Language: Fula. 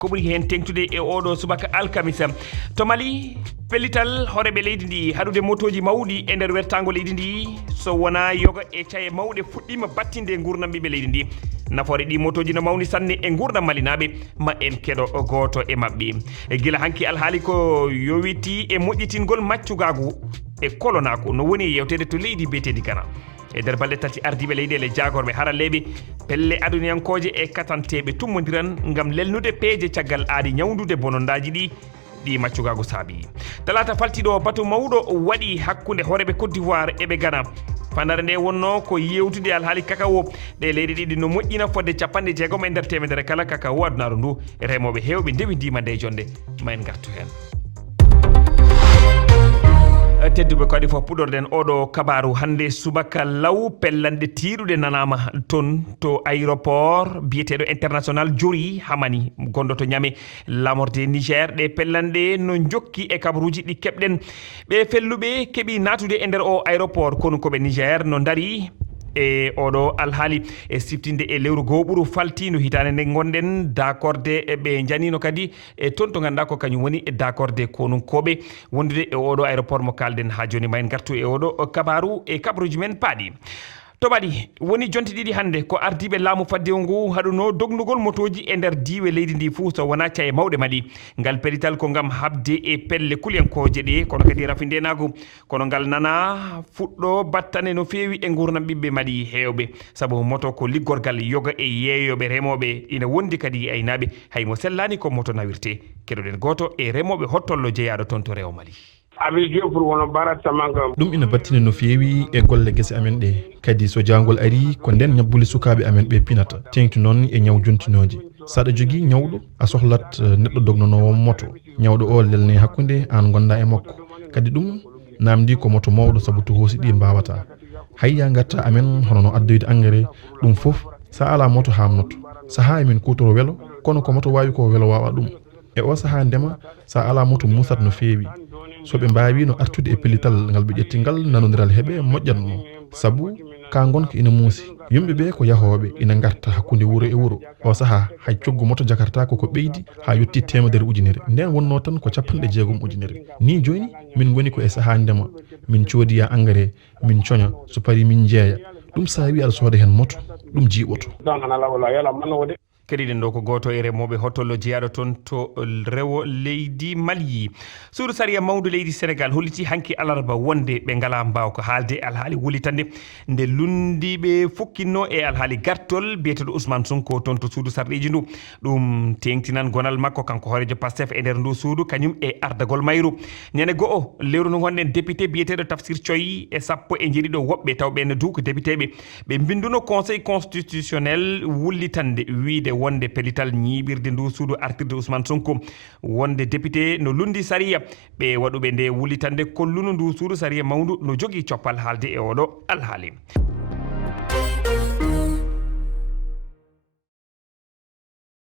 ko ɓuri hen tengtude e oɗo subaka alkamisa to Mali pellital horeɓe leydi ndi haɗude motoji mawɗi e nder wertago leydi ndi so wona yoga e caye mawɗe fuɗɗima battinde gurdam ɓiɓe leydi ndi nafoore ɗi motoji no mawni sanne e gurdam malinaɓe ma en keɗo goto e mabɓe guila hanki alhaali ko yowiti e moƴƴitingol maccugagu e kolonako no woni yewtede to leydi betedi Ghana e nder balɗe tati ardiɓe leyɗele jagorɓe haralleɓe pelle aduniyankoje e katanteɓe tummodiran gam lelnude peeje caggal aadi ñawdude bonondaji ɗi maccugago saabi talata faltiɗo batu mawɗo waɗi hakkude horeɓe Côte d'Ivoire eɓe Ghana fandare nde wonno ko yewtude alhaali kakawo ɗe leyɗe ɗiɗi no moƴƴina fodde 60 e nder temedere kala kakawo adunaru ndu remoɓe hewɓe ndewidima nde jonde ma en gartu hen tedduɓe kadi fof puɗorɗen oɗo kabaru hande subaka law pellanɗe tiiɗuɗe nanama toon to aéroport biyeteɗo international Diori Hamani gonɗo to ñame lamorde Niger ɗe pellanɗe no jokki e kabaruji ɗi keɓɗen ɓe felluɓe keeɓi natude e nder o aéroport kono koɓe Niger no daari e oɗo alhaali e siftinde e lewru goɓuru falti no hitande nde gonɗen d'accorde ɓe janino kadi e toon to ganduɗa ko kañum woni d'accorde konunkoɓe wondude e oɗo aéroport mo kalden ha joni ma en gartu e oɗo kabaru e kabaruji men paaɗi to ɓaɗi woni jonte ɗiɗi hande ko ardiɓe laamu fadde ngu haɗuno dognugol motoji e nder diwe leydi ndi fuu so wona caye mawɗe maɗi ngal perital ko gam habde e pelle kulyankoje ɗe kono kadi rafindenago kono ngal nana fuɗɗo battane no fewi e gurdam ɓiɓɓe maɗi hewɓe saabu moto ko liggorgal yoga e yeeyoɓe remoɓe ina wondi kadi e aynaɓe haymo sellani ko moto nawirte keɗoɗen goto e remoɓe hottollo jeeyaɗo toon to rewo Mali ɗum ina battine no feewi e golle guese amen ɗe kadi so jangol ari ko nden ñabbuli sukaɓe amen ɓe pinata tengti noon e ñaw jontinoje saɗa jogui ñawɗo a sohlat neɗɗo dognonowo moto ñawɗo o lelne hakkude an gonda e makko kadi ɗum namdi ko moto mawɗo saabu to hoosi ɗi mbawata hayya gatta amen hono no addoyde engrais ɗum foof sa ala moto hamnoto saaha emin kutoro weelo kono ko moto wawi ko weelo wawa ɗum e o saaha ndema sa ala moto musat no feewi soɓe mbawi no artude e pellital ngal ɓe ƴetti ngal nanodiral heeɓe moƴƴatno saabu ka gonka ina muusi yimɓeɓe ko yahoɓe ina garta hakkude wuuro e wuuro o saaha hay coggu moto jakarta koko ɓeydi ha yetti 100 ujunere nden wonno tan ko 60 ujunere ni joni min goni ko e saaha ndema min coodiya engrais min coña so paari min jeeya ɗum sa wi aɗa sooda hen moto ɗum jiiɓoto kadi ɗo ko goto e remoɓe hottollo jeeyaɗo toon to rewo leydi Mali suudu sariya mawdu leydi Sénégal holliti hanki alarba wonde ɓe ngala mbaw ko haalde alhaali wulitande nde lundiɓe fukkinno e alhaali gartol biyeteɗo Ousmane Sonko toon to suudu sarɗiji ndu ɗum tengtinan gonal makko kanko horejo Pastef e nder ndu suudu kañum e ardagol mayru ñande go'o lewru ndu gonɗen député biyeteɗo Tafsir Thioye e sappo e jeeɗiɗo woɓɓe tawɓe ne duuko députéɓe ɓe binduno conseil constitutionnel wullitande wiide wonde pellital ñiɓirde ndu suudu artirde Ousmane Sonko wonde député no lundi sariya ɓe waɗuɓe nde wullitande kolluno ndu suudu sariya mawdu no jogui coppal haalde e oɗo alhaali